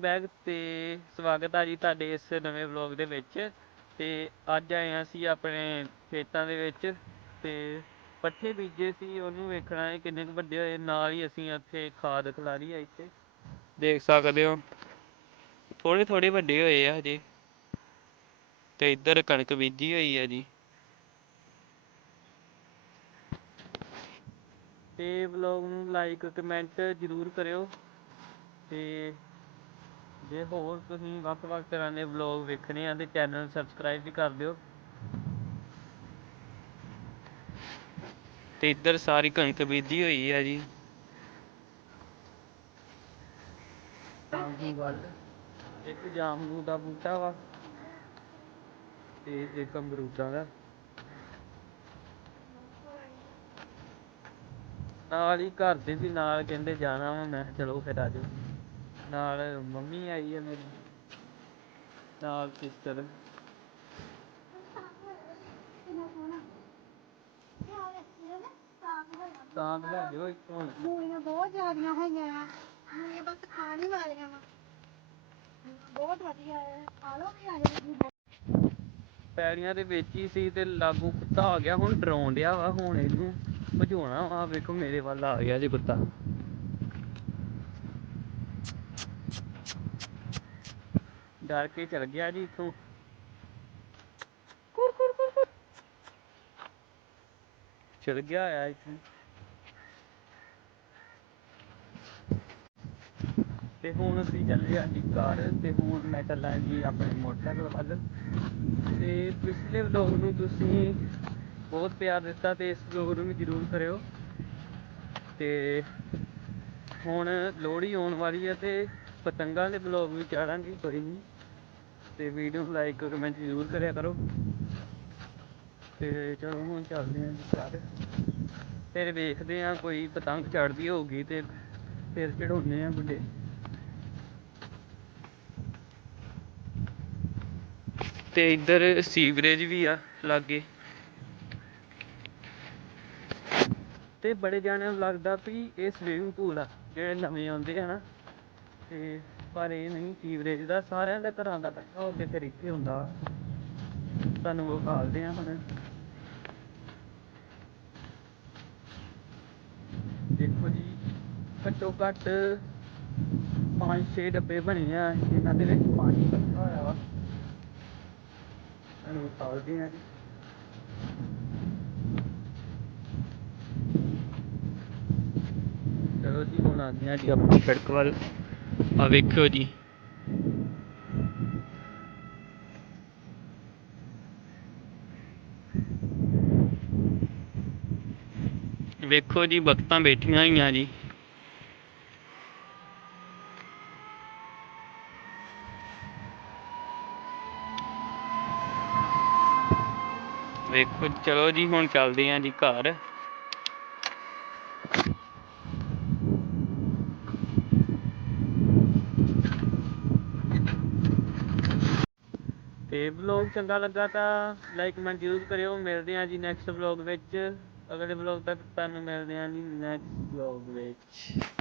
Bag ਤੇ ਸਵਾਗਤ ਆ ਜੀ ਤੁਹਾਡੇ ਇਸ ਨਵੇਂ ਵਲੌਗ ਦੇ ਵਿੱਚ। ਤੇ ਅੱਜ ਆਏ ਹਾਂ ਅਸੀਂ ਆਪਣੇ ਖੇਤਾਂ ਦੇ ਵਿੱਚ ਤੇ ਪੱਠੇ ਬੀਜੇ ਸੀ, ਉਹਨੂੰ ਵੇਖਣਾ ਹੈ ਕਿੰਨੇ ਕੁ ਵੱਡੇ ਹੋਏ। ਨਾਲ ਹੀ ਅਸੀਂ ਇੱਥੇ ਖਾਦ ਖਿਲਾਰੀ ਆ ਇੱਥੇ। ਦੇਖ ਸਕਦੇ ਹੋ ਥੋੜੇ ਥੋੜੇ ਵੱਡੇ ਹੋਏ ਆ ਹਜੇ। ਤੇ ਇੱਧਰ ਕਣਕ ਬੀਜੀ ਹੋਈ ਆ ਜੀ। ਤੇ ਵਲੌਗ ਨੂੰ ਲਾਈਕ ਕਮੈਂਟ ਜ਼ਰੂਰ ਕਰਿਓ। ਤੇ ਜੇ ਹੋਰ ਤੁਸੀਂ ਵੱਖ ਵੱਖ ਤਰ੍ਹਾਂ ਦੇ ਵਲੌਗ ਵੇਖਣੇ ਆ ਤੇ ਚੈਨਲ ਸਬਸਕ੍ਰਾਈਬ ਵੀ ਕਰ ਦਿਓ। ਤੇ ਇੱਧਰ ਸਾਰੀ ਕਣਕ ਬੀਜੀ ਹੋਈ ਆ ਜੀ। ਇੱਕ ਜਾਮੂ ਦਾ ਬੂਟਾ ਵਾ ਤੇ ਇੱਕ ਅਮਰੂਦਾਂ ਦਾ। ਨਾਲ ਹੀ ਘਰ ਦੇ ਵੀ ਨਾਲ ਕਹਿੰਦੇ ਜਾਣਾ ਵਾ ਮੈਂ ਕਿਹਾ ਚਲੋ ਫਿਰ ਆਜੋ ਨਾਲ ਮੰਮੀ ਆਈ ਹੈ ਮੇਰੀ ਨਾਲ ਸਿਸਟਰ ਤਾਂ ਲੈ ਜਾਓ ਇੱਥੋਂ ਮੂਲੀਆਂ ਬਹੁਤ ਜ਼ਿਆਦੀਆਂ ਹੋਈਆਂ ਆ। ਮੂਲੀਆਂ ਬਸ ਖਾਣ ਹੀ ਵਾਲੀਆਂ ਵਾ। ਬਹੁਤ ਵਧੀਆ ਹੈ ਖਾ ਲਓ ਵੀ ਆ ਜਾਏਗੀ ਪੈੜੀਆਂ ਦੇ ਵਿੱਚ ਹੀ ਸੀ ਤੇ ਲਾਗੂ ਕੁੱਤਾ ਆ ਗਿਆ ਹੁਣ ਡਰਾਉਣ ਡਿਆ ਵਾ ਹੁਣ ਇਹਨੂੰ। ਭਜਾਉਣਾ ਵਾ ਵੇਖੋ ਮੇਰੇ ਵੱਲ ਆ ਗਿਆ ਜੀ ਕੁੱਤਾ। ਡਰ ਕੇ ਚਲ ਗਿਆ ਜੀ ਇਥੋਂ। ਚਲ ਗਿਆ ਆ ਇਥੋਂ। ਤੇ ਹੁਣ ਅਸੀਂ ਚੱਲੇ ਆ ਜੀ ਘਰ ਤੇ ਹੁਣ ਮੈਂ ਚੱਲਾਂ ਜੀ ਆਪਣੇ ਮੋਟਰਸਾਈਕਲ ਵੱਲ। ਤੇ ਪਿਛਲੇ ਵਲੌਗ ਨੂੰ ਤੁਸੀਂ ਬਹੁਤ ਪਿਆਰ ਦਿੱਤਾ ਤੇ ਇਸ ਵਲੌਗ ਨੂੰ ਵੀ ਜ਼ਰੂਰ ਕਰਿਓ। ਤੇ ਹੁਣ ਲੋਹੜੀ ਆਉਣ ਵਾਲੀ ਹੈ ਤੇ ਪਤੰਗਾਂ ਦੇ ਵਲੌਗ ਵੀ ਚਾੜਾਂਗੇ ਕੋਈ ਨਹੀਂ ਤੇ ਵੀਡੀਓ ਨੂੰ ਲਾਈਕ ਕਮੈਂਟ ਜ਼ਰੂਰ ਕਰਿਆ ਕਰੋ। ਤੇ ਚਲੋ ਹੁਣ ਚੱਲਦੇ ਹਾਂ ਜੀ ਘਰ। ਫਿਰ ਵੇਖਦੇ ਹਾਂ ਕੋਈ ਪਤੰਗ ਚੜਦੀ ਹੋਊਗੀ ਤੇ ਫਿਰ ਚੜਾਉਂਦੇ ਆ ਗੁੱਡੇ ਤੇ ਇੱਧਰ ਸੀਵਰੇਜ ਵੀ ਆ ਲਾਗੇ। ਤੇ ਬੜੇ ਜਾਣਿਆਂ ਨੂੰ ਲੱਗਦਾ ਵੀ ਇਹ ਸਵੀਮਿੰਗ ਪੂਲ ਆ, ਜਿਹੜੇ ਨਵੇਂ ਆਉਂਦੇ ਆ ਨਾ। ਤੇ ਪਰ ਇਹ ਨਹੀਂ, ਸੀਵਰੇਜ ਦਾ ਸਾਰਿਆਂ ਦੇ ਘਰਾਂ ਦਾ ਇਕੱਠਾ ਹੋ ਕੇ ਫਿਰ ਇੱਥੇ ਹੁੰਦਾ। ਤੁਹਾਨੂੰ ਉਹ ਆ ਹੁਣ। ਦੇਖੋ ਜੀ, ਘੱਟੋ ਘੱਟ ਪੰਜ ਛੇ ਡੱਬੇ ਬਣੇ ਆ, ਇਹਨਾਂ ਦੇ ਵਿੱਚ ਪਾਣੀ ਇਕੱਠਾ ਹੋਇਆ ਵਾ। ਇਹਨੂੰ ਖਾਲਦੇ ਆ ਜੀ। ਚਲੋ ਜੀ, ਹੁਣ ਆਉਂਦੇ ਹਾਂ ਜੀ ਆਪਣੀ ਸੜਕ ਵੱਲ। ਆ ਵੇਖਿਓ ਜੀ ਵੇਖੋ ਜੀ ਬਖਤਾਂ ਬੈਠੀਆਂ ਹੋਈਆਂ ਜੀ। ਵੇਖੋ, ਚਲੋ ਜੀ, ਹੁਣ ਚੱਲਦੇ ਆਂ ਜੀ ਘਰ। ਤੇ ਵਲੌਗ ਚੰਗਾ ਲੱਗਾ ਤਾਂ ਲਾਈਕ ਕਮੈਂਟ ਜ਼ਰੂਰ ਕਰਿਓ। ਮਿਲਦੇ ਆਂ ਜੀ ਨੈਕਸਟ ਵਲੌਗ ਵਿੱਚ। ਅਗਲੇ ਵਲੌਗ ਤੱਕ ਤੁਹਾਨੂੰ ਮਿਲਦੇ ਆਂ ਜੀ ਨੈਕਸਟ ਵਲੌਗ ਵਿੱਚ।